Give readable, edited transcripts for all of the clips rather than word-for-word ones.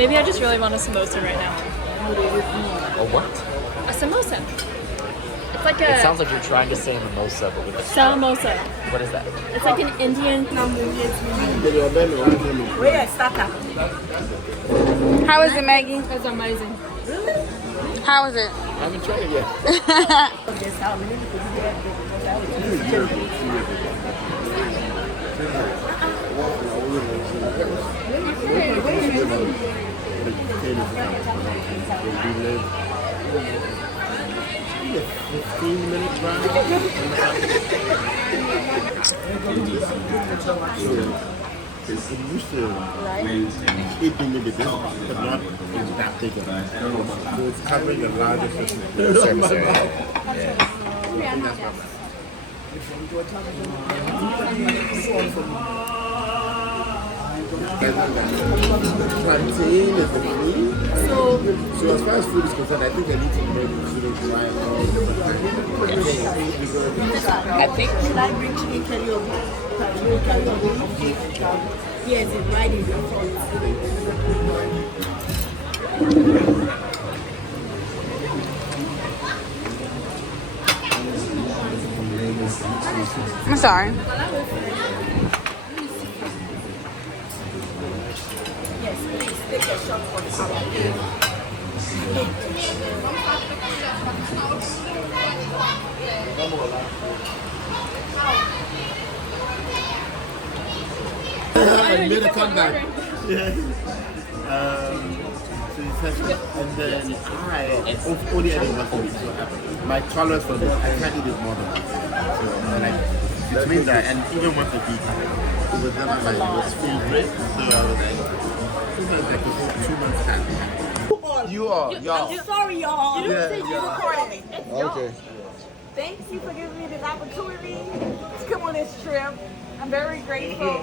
Maybe I just really want a samosa right now. A what? A samosa. It's like a... It sounds like you're trying to say mimosa, but with a... Samosa. What is that? It's like an Indian... How is it, Maggie? It's amazing. How is it? I haven't tried it yet. A 15-minute drive. It's used to eating maybe this, but not in that big of a so it's covering the largest Service area. plantain is the free. So as far as food is concerned, I think I need to make sure try all the I think Should I bring chicken curry or yes, it's right in your front. I'm sorry. Yes, please take a shot for the I made a comeback. Yeah. So you said, and then I only ate one for me. So my tolerance for this, I can't eat it more than once. So like between that and even once a week, it was never like it was free break. So I was like, sometimes like a whole 2 months time. you are, y'all. I'm sorry, y'all. Yeah, Recording. Okay. Thank you for giving me this opportunity to come on this trip. I'm very grateful.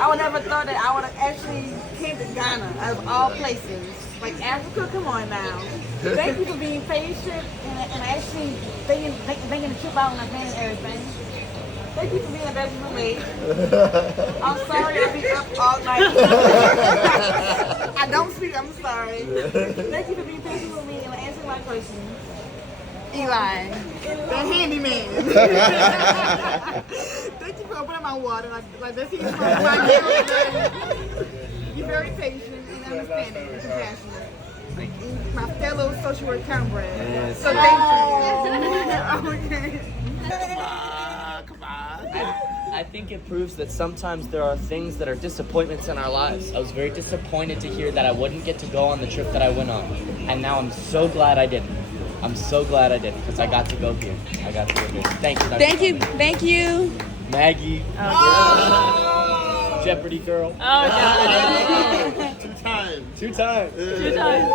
I would never thought that I would have actually came to Ghana, of all places. Like Africa, come on now. Thank you for being patient and actually thinking the trip out and planning everything. Thank you for being the best roommate. I'm sorry I'll be up all night. I don't speak, I'm sorry. Thank you for being patient with me and answering my questions. Eli. The handyman. Thank you for opening my water. Like this is my You're very patient and understanding and compassionate. Thank you. My fellow social work comrade. Yes. So thank you. Okay. Come on. I think it proves that sometimes there are things that are disappointments in our lives. I was very disappointed to hear that I wouldn't get to go on the trip that I went on. And now I'm so glad I didn't. I'm so glad I didn't because I got to go here. I got to go here. Thank you. Dr. Thank you. Tommy. Thank you. Maggie. Jeopardy girl. Oh, God. 2 times. 2 times. 2 times.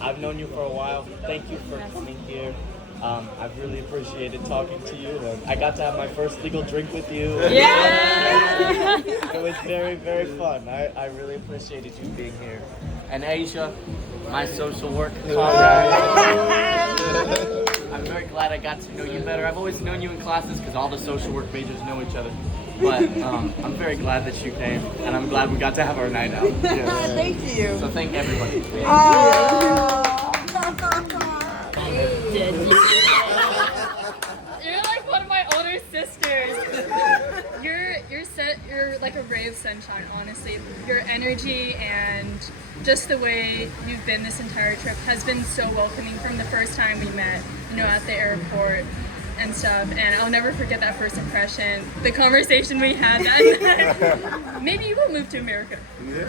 I've known you for a while. Thank you for coming here. I've really appreciated talking to you. I got to have my first legal drink with you. Yeah. It was very, very fun. I really appreciated you being here. And Aisha, my social work comrade. I'm very glad I got to know you better. I've always known you in classes because all the social work majors know each other. But I'm very glad that you came, and I'm glad we got to have our night out. Yeah. Thank you. So thank everybody. You're like one of my older sisters. You're like a ray of sunshine, honestly. Your energy and just the way you've been this entire trip has been so welcoming from the first time we met, at the airport and stuff. And I'll never forget that first impression, the conversation we had that night. Maybe you will move to America. Yeah.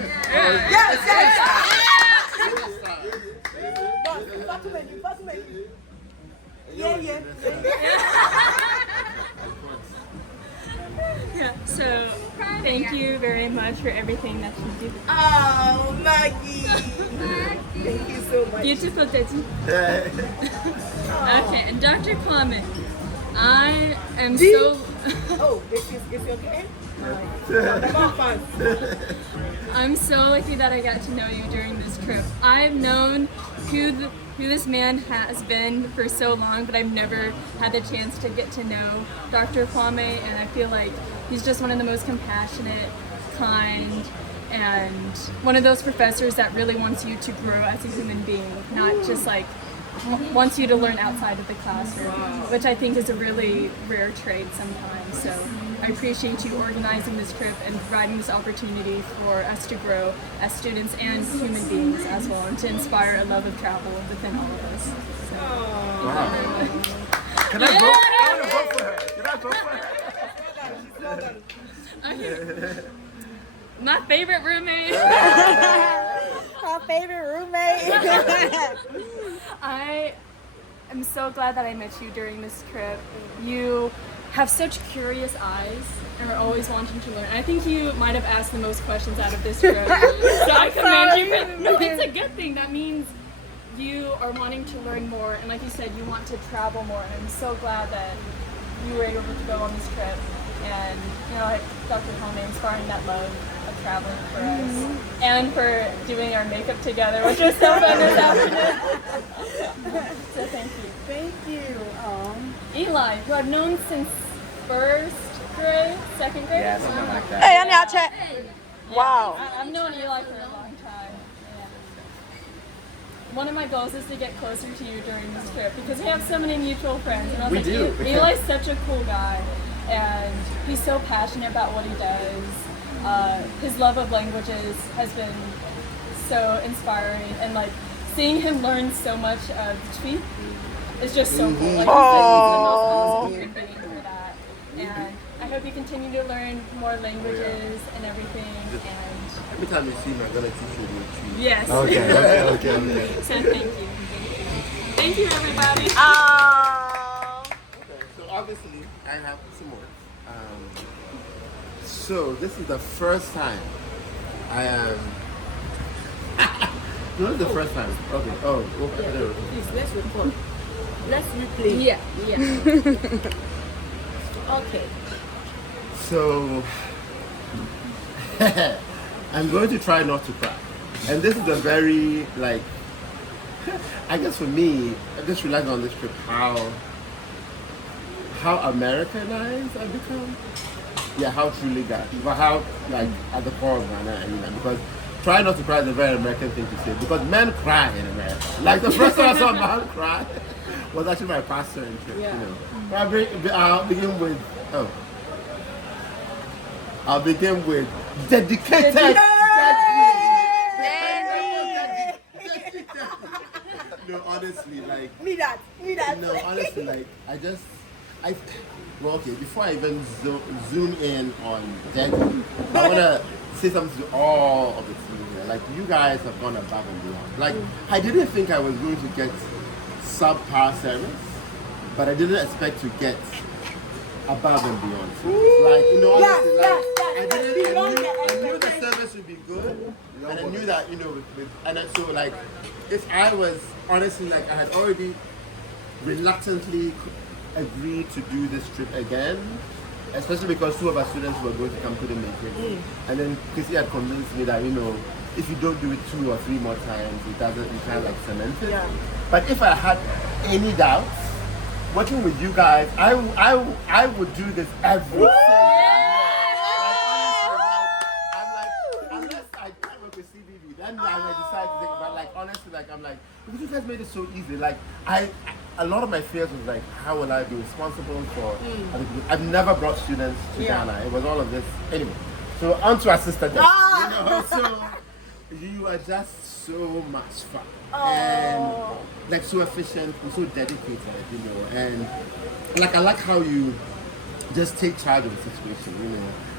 Yeah, so thank you very much for everything that you do. Oh, Maggie. Thank you so much. Beautiful, Teddy. Okay, and Dr. Kwame, I am so... Oh, is okay? I'm so lucky that I got to know you during this trip. I've known who this man has been for so long, but I've never had the chance to get to know Dr. Kwame, and I feel like he's just one of the most compassionate, kind, and one of those professors that really wants you to grow as a human being, not just like wants you to learn outside of the classroom, which I think is a really rare trait sometimes. So I appreciate you organizing this trip and providing this opportunity for us to grow as students and human beings as well, and to inspire a love of travel within all of us. So. Can I vote? I want to vote for her. Can I vote for her? My favorite roommate. Our favorite roommate. I am so glad that I met you during this trip. You have such curious eyes and are always wanting to learn. I think you might have asked the most questions out of this trip. So I commend you. But no, it's a good thing. That means you are wanting to learn more, and like you said, you want to travel more. And I'm so glad that you were able to go on this trip. And like Dr. Helme, inspiring that love of traveling for us, and for doing our makeup together, which was so fun this afternoon. So thank you. Thank you. Eli, who I've known since first grade, second grade. Yeah, something like that. Hey, on y'all chat. Wow. I've known Eli for a long time. And one of my goals is to get closer to you during this trip because we have so many mutual friends. And I was We do. Eli's such a cool guy, and he's so passionate about what he does. His love of languages has been so inspiring, and like seeing him learn so much of Twi is just so cool. Like, he's the most awesome human being for that. And I hope you continue to learn more languages and everything. And Every time you see me, I'm going to teach you the tree. yes. Okay. So thank you. Thank you, everybody. Okay, so obviously, I have some more. So this is the first time I am. No, it's the first time. Okay. Oh, okay. Please, let's record. Let's replay. Yeah. Okay. So I'm going to try not to cry, and this is a very I guess for me, I just realized on this trip how Americanized I've become. Yeah, how truly Ghana, but how at the core of Ghana, I mean that, because try not to cry is a very American thing to say, because men cry in America. Like the first time I saw a man cry was actually my pastor in church, But I'll begin with dedicated. No, honestly, Me that. no, honestly, well, okay, before I even zoom in on Daddy, I want to say something to all of the team here. Like, you guys have gone above and beyond. Like, I didn't think I was going to get subpar service, but I didn't expect to get above and beyond service. Like, honestly, I knew the service would be good, and I knew that, if I was, honestly, I had already reluctantly agreed to do this trip again, especially because two of our students were going to come, couldn't make it. And then Chrissy had convinced me that, if you don't do it 2 or 3 more times, you can't cement it. Yeah. But if I had any doubts, working with you guys, I would do this every single unless I can't work with CBB, then I might decide to think. But honestly, I'm because you guys made it so easy. A lot of my fears was how will I be responsible for other people? I've never brought students to Ghana. It was all of this anyway. So on to our sister then. So you are just so much fun. And so efficient and so dedicated, and I like how you just take charge of the situation,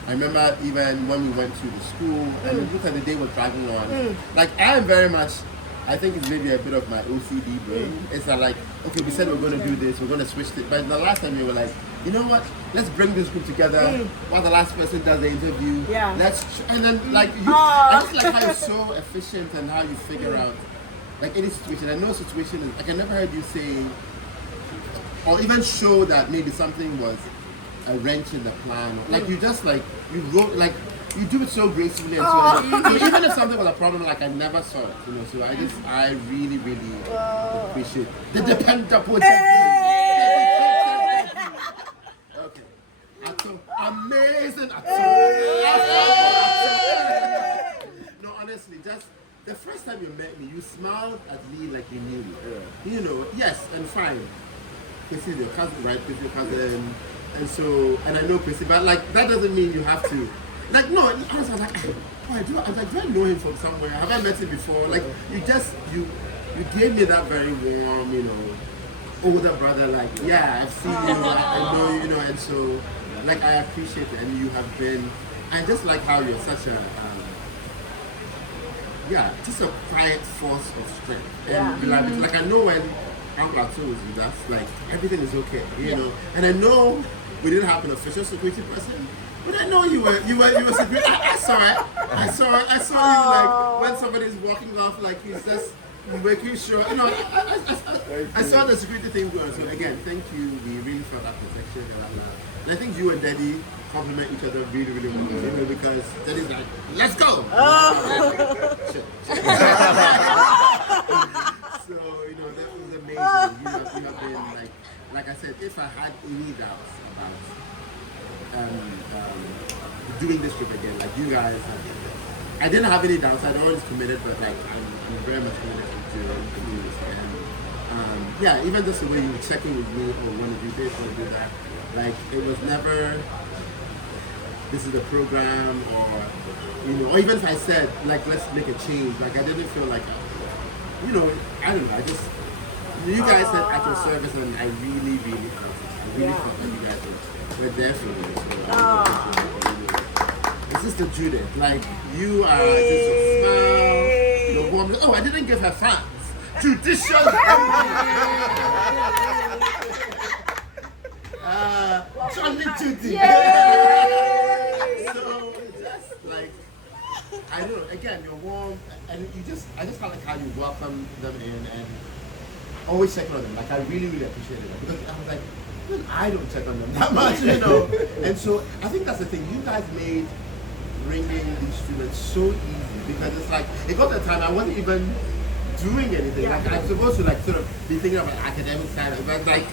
I remember even when we went to the school and look at the day we're driving on, I am very much, I think it's maybe a bit of my OCD brain. It's okay, we said we're going to do this, we're going to switch it, but the last time we were you know what, let's bring this group together while the last person does the interview, and then I just like how you're so efficient and how you figure out any situation. I know a situation is, I never heard you say or even show that maybe something was a wrench in the plan. You just you wrote you do it so gracefully and so even if something was a problem, I never saw it. So I really, really appreciate the dependable. Okay. Amazing. just the first time you met me, you smiled at me like you knew me. You know, yes, and fine. This is your cousin, right? This is your cousin, and so, and I know Chrissy, but like that doesn't mean you have to. Like no, I was like, oh, I was like, do I know him from somewhere? Have I met him before? Like you gave me that very warm, you know, older brother. Like yeah, I've seen you, I know you know, and so like I appreciate it, and you have been. I just like how you're such a. Yeah, just a quiet force of strength. And reliability. Like I know when Uncle Ato was with us, like everything is okay, you know. And I know we didn't have an official security person, but I know you were security. I saw it. I saw you like when somebody's walking off, like he's just making sure. You know, I saw the security thing going. So again, thank you. We really felt that protection and I think you and Daddy compliment each other really, really well. You know, because Daddy's like, let's go. So you know that was amazing. You have been like I said, if I had any doubts about doing this trip again, like you guys, I didn't have any doubts. I'd always committed, but like I'm very much committed to this. And yeah, even just the way you were checking with me or when you did or do that, like it was never. This is the program, or you know, or even if I said like let's make a change, like I didn't feel like, you know, I don't know. I just you guys had at your service, and I really felt it. I really felt that you guys were there for me. So, it's Sister Judith, like you are just a smile, your warm. Oh, I didn't give her fans. Judicial. Johnny Judy. So just like I don't know. Again, you're warm, and I just felt like how you welcome them in and always checking on them. Like I really appreciated it because I was like, even I don't check on them that much, you know. And so I think that's the thing. You guys made bringing these students so easy because it's like it got to the time I wasn't even doing anything. Like I'm supposed to like sort of be thinking about academic side, but like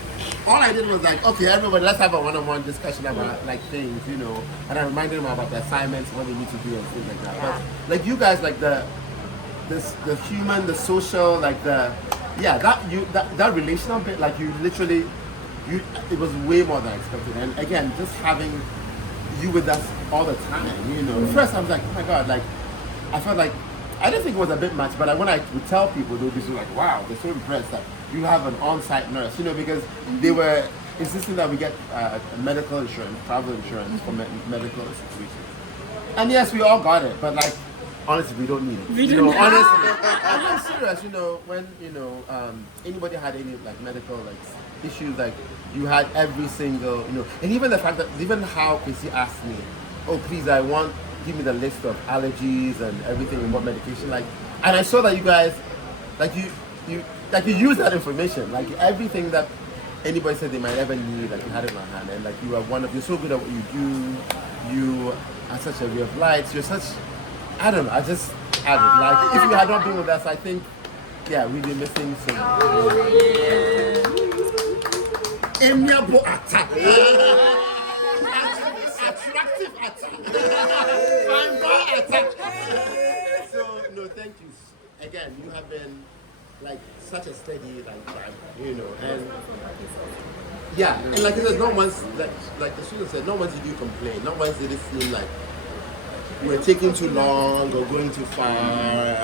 all I did was like, okay, everybody, let's have a one-on-one discussion about like things, you know. And I reminded them about the assignments, what they need to do, and things like that. But like you guys, like the human, the social, like that relational bit, like you literally, it was way more than I expected. And again, just having you with us all the time, you know. First, I was like, oh my god, like I felt like. I didn't think it was a bit much, but when I would tell people, they would be so like, wow, they're so impressed that you have an on-site nurse, you know, because they were insisting that we get medical insurance, travel insurance for medical institutions. And yes, we all got it, but like, honestly, we don't need it. We you don't know, have honestly, I'm serious, you know, when, you know, anybody had any like medical like issues, like you had every single, you know, and even the fact that, even how Chrissy asked me, oh, please, give me the list of allergies and everything and what medication, like, and I saw that you guys, like you use that information, like everything that anybody said they might ever need, like you had it in my hand, and like you're so good at what you do, you are such a ray of light, you're such, I don't know, like, if you had not been with us, I think, yeah, we'd be missing so amiable attack. Attractive attack. Attack. So no, thank you. Again, you have been like such a steady like driver, you know, and yeah, and like I said, not once like the student said, not once did you complain, not once did it seem like you were taking too long or going too far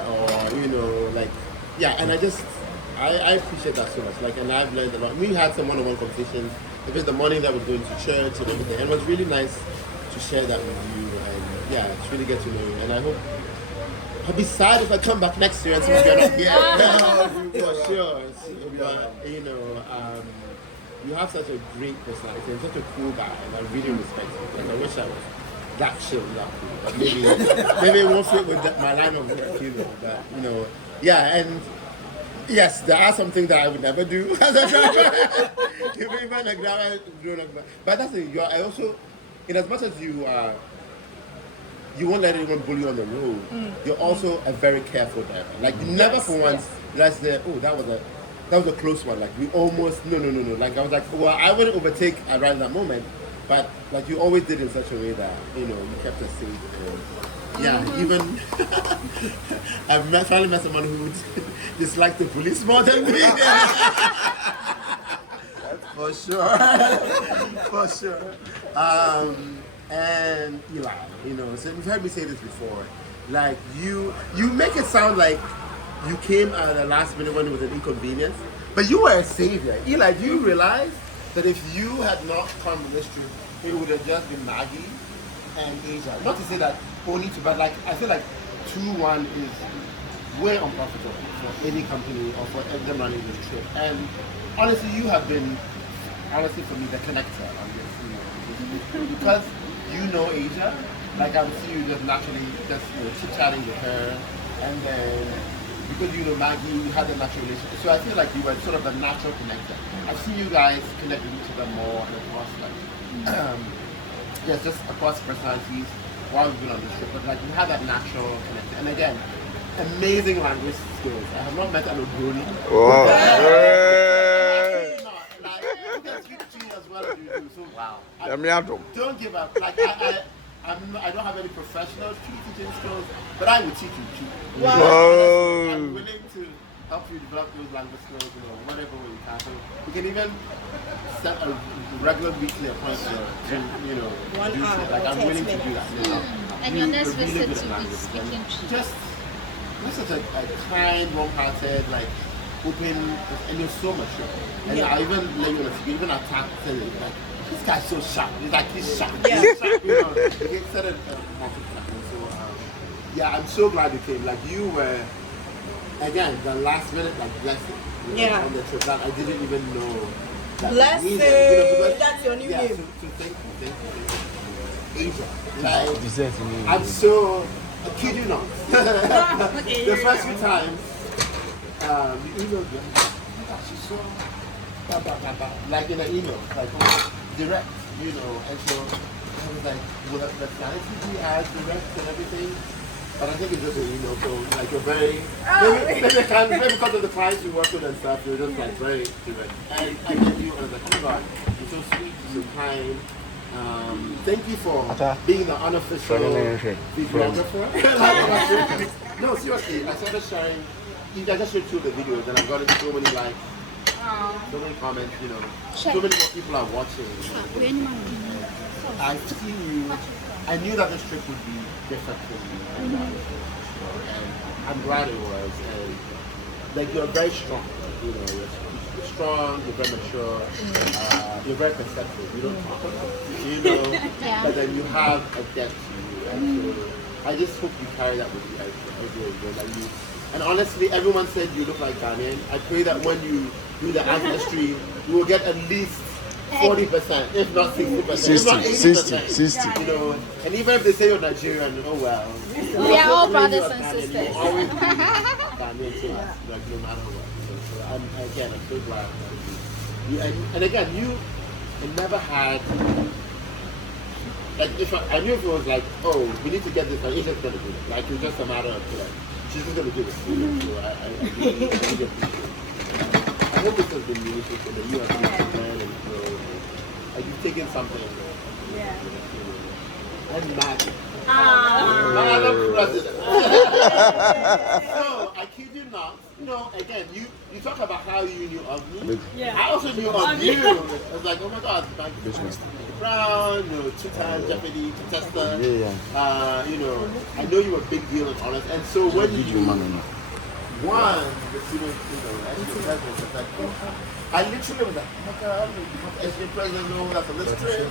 or you know, like yeah, and I appreciate that so much. Like, and I've learned a lot. We had some one-on-one conversations. It was the morning that we're going to church and everything, and it was really nice to share that with you. And yeah, to really get to know you. And I hope I'll be sad if I come back next year and see you're not here. For sure. But you know, you have such a great personality and such a cool guy, and I really respect you. And I wish I was that chill, that cool. But maybe it won't fit with my line of work, you know. But you know, yeah, and. Yes, there are some things that I would never do as a driver. Even like that, but that's it. I also, in as much as you won't let anyone bully you on the road. You're also a very careful driver. Like you never for once realized that that was a close one. Like we almost no. Like I was like, well, I wouldn't overtake around that moment, but like you always did in such a way that you kept us safe. And yeah, even finally met someone who disliked the police more than me. For sure, for sure. And Eli, so you've heard me say this before. Like you make it sound like you came at the last minute when it was an inconvenience, but you were a savior. Eli, do you realize that if you had not come to this trip, it would have just been Maggie and Asia? Not to say that only two, but like I feel like 2-1 is way unprofitable for any company or for them running this trip. And honestly, you have been, honestly for me, the connector on this. Because you know Asia, like I would see you just naturally just chit-chatting with her, and then because you know Maggie, you had a natural relationship. So I feel like you were sort of the natural connector. I've seen you guys connect with each other more and across like just across personalities while we've been on this trip. But like you had that natural connection. And again, amazing language skills. I have not met an Obroni. Wow. Like you can speak Chi as well as you do. So Wow. Don't give up. Like I don't have any professional teaching skills, but I will teach you Chi. Wow. I'm willing to help you develop those language skills, whatever way you can. So we can even set a regular weekly appointment to, do it. Like I'm willing to do that. And your next You're visit good to at be language. speaking Chi. Just such a kind, warm-hearted, like open, and you're so mature. And I even let you know, even attack said it, like this guy's so sharp. He's sharp. Yeah. He's sharp. He said it multiple times. So I'm so glad you came. Like you were, again, the last minute like blessing. On the trip that I didn't even know. That Blessing. because, That's your new name. So thank you. Asia. Like I'm so. I kid you not. The first few times, you emailed me. She's so like in an email, like direct, and so I was like, will the personality be as direct and everything? But I think it's just an email, so like you're very maybe because of the clients you work with and stuff, you're just like very direct. And I met you and I was like, oh my god, you're so sweet, you're so kind. Thank you for being the unofficial videographer. No, seriously, I started sharing. I just shared 2 of the videos, and I've gotten so many likes, so many comments. So many more people are watching. I see you. I knew that this trip would be different for me, and I'm glad it was. And like you're very strong. You're strong. You're very mature. You're very perceptive. You don't talk a lot. But then you have a depth to you. And so I just hope you carry that with you everywhere. And honestly, everyone said you look like Ghanaian. I pray that when you do the ancestry, you will get at least 40%, if not 60%, if not 80%. 60. And even if they say you're Nigerian, oh well. We are all brothers and sisters. You will always be Ghanaian to us, like no matter what. So I'm so glad that you. And again, you never had. Like if I knew if it was like, oh, we need to get this, it's just gonna do it. Like it's just a matter of she's just gonna do it. So I really appreciate it. I hope this has been meaningful for you have been and like you've taken something. And magic. Madam President. So I kid you not. Again, you talk about how you knew of me. I also knew of you. I was like, oh my God, Brown, 2 times Jeopardy contestant. I know you were a big deal in honest. And so when you won the student, I literally was like, oh my God, SJ president know that's on this trip,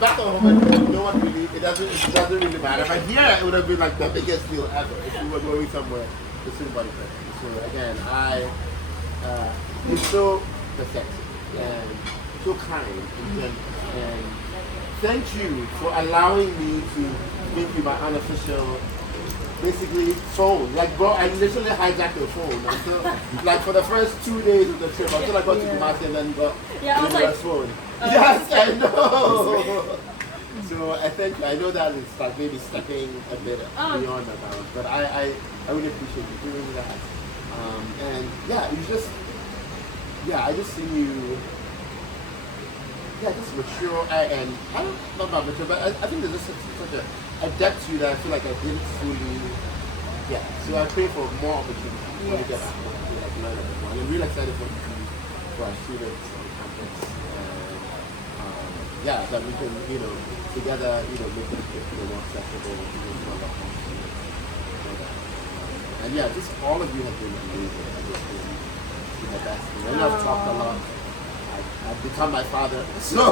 Back at home, no one really, it doesn't really matter. But here, it would have been like the biggest deal ever if we were going somewhere to student body president. So again, you're so perceptive and so kind and thank you for allowing me to make you my unofficial basically phone. Like bro, I literally hijacked your phone until like for the first 2 days of the trip until I got to Kumasi and then got your phone. Yes, I know. So I think I know that it's like maybe stepping a bit beyond that bounds, but I really appreciate you doing that. And I just see you. yeah, just mature and I don't know about mature, but I think there's just such a depth to you that I feel like I didn't fully get. So I pray for more opportunities when we get back to like learn a bit more. And I'm really excited for our students on campus. Yeah, that we can, together, make the trip, more accessible, more local. And yeah, just all of you have been amazing. You're the best. I know I've talked a lot. I've become my father. So,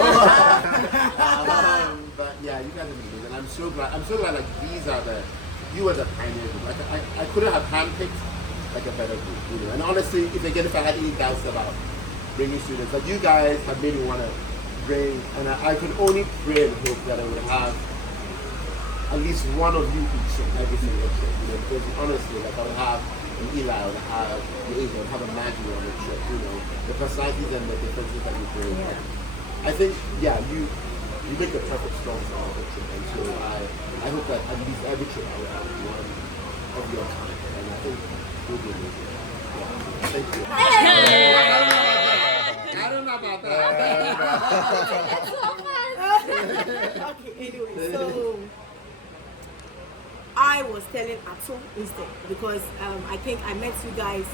but yeah, you guys have been amazing. I'm so glad. Like you are the pioneer group. Like I couldn't have handpicked like a better group. And honestly, if I had any doubts about bringing students, like you guys have made me want to bring, and I could only pray and hope that I would have at least one of you each in every single trip, because honestly, like I would have an Eli, I would have the Asia, I would have a Maggie on the trip, the personalities and the differences that you bring. I think, yeah, you make the perfect storm for all the trip, and so I hope that at least every trip I would have one of your kind, and I think it will be amazing. Yeah. Thank you. I don't know about that. Okay, anyway, so I was telling Atsu instead because I think I met you guys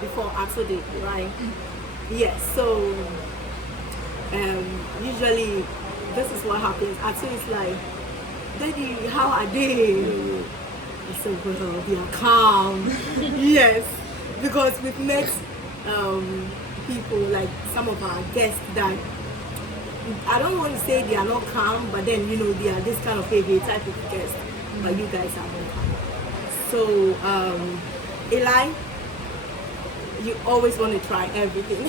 before Atsu did, right? Yes, so usually this is what happens. Atsu is like, Daddy, how are they? I said, well, they are calm. Yes, because we've met people like some of our guests that I don't want to say they are not calm, but then they are this kind of heavy type of guest. But you guys are more calm. So Eli, you always want to try everything.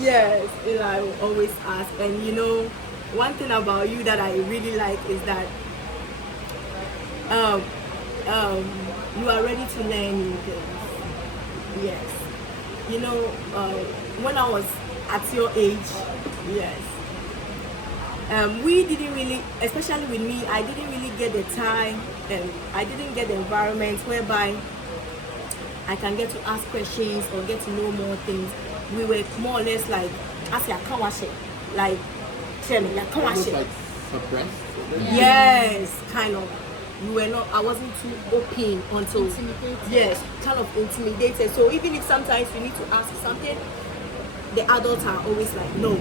Yes, Eli will always ask. And one thing about you that I really like is that you are ready to learn new things. Yes. When I was at your age, yes. We didn't really, especially with me, I didn't really get the time and I didn't get the environment whereby I can get to ask questions or get to know more things. We were more or less like, like, tell me, like, Almost like suppressed. Yes, kind of. I wasn't too open until, Intimidated. yes, kind of intimidated. So even if sometimes you need to ask something, the adults are always like, no,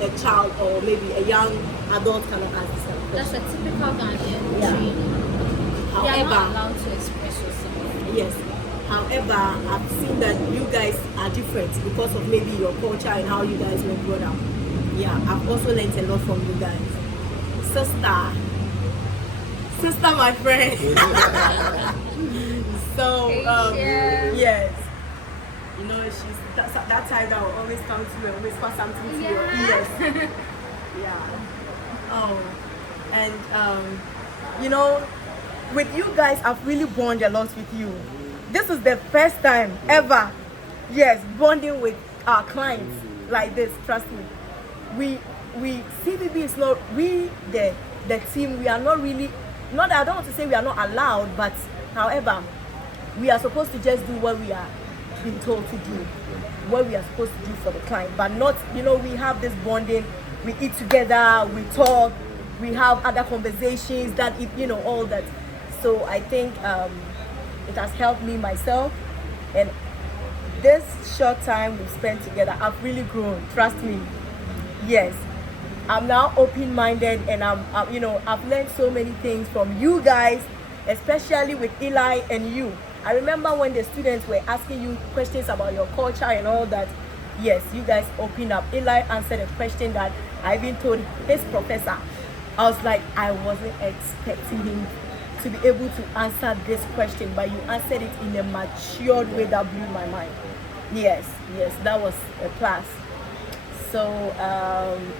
a child or maybe a young adult cannot ask this kind of That's question. a typical Ghanaian Yeah. training. You are not However, allowed to express yourself. yes. However, I've seen that you guys are different because of maybe your culture and how you guys were brought up. Yeah, I've also learned a lot from you guys. Sister, my friend. So, yes. She's that time that will always come to you and whisper something to your ears. Yeah. Oh, and with you guys, I've really bonded a lot with you. This is the first time ever, yes, bonding with our clients like this. Trust me. We CBB is not the team. We are not really. Not I don't want to say we are not allowed, but however, we are supposed to just do what we are being told to do, what we are supposed to do for the client, but not, we have this bonding, we eat together, we talk, we have other conversations that, all that. So I think it has helped me myself, and this short time we've spent together, I've really grown, trust me. Yes. I'm now open-minded, and I've learned so many things from you guys, especially with Eli and you. I remember when the students were asking you questions about your culture and all that. Yes, you guys opened up. Eli answered a question that I even told his professor. I was like, I wasn't expecting him to be able to answer this question, but you answered it in a matured way that blew my mind. Yes, that was a plus. So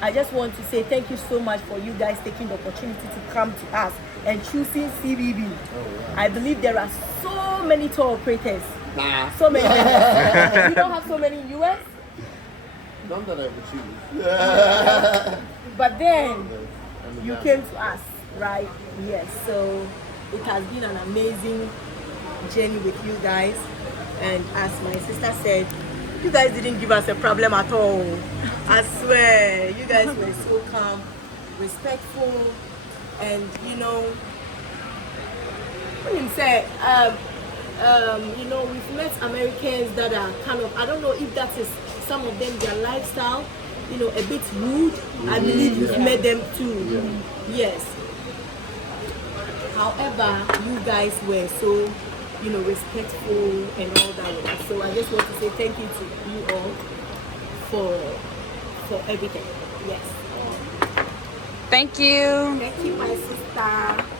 I just want to say thank you so much for you guys taking the opportunity to come to us and choosing CBB. I believe there are so many tour operators. So many. You don't have so many in US? None that I would choose. But then you came to us, right? Yes. So it has been an amazing journey with you guys. And as my sister said, You guys didn't give us a problem at all. I swear, you guys were so calm, respectful, and you know, when you say, you know, we've met Americans that are kind of, I don't know if that is some of them their lifestyle, you know, a bit rude. I believe you've met them too. Yes. However, you guys were so, you know, respectful and all that with us. So I just want to say thank you to you all for everything. Yes. Thank you. Thank you, my sister.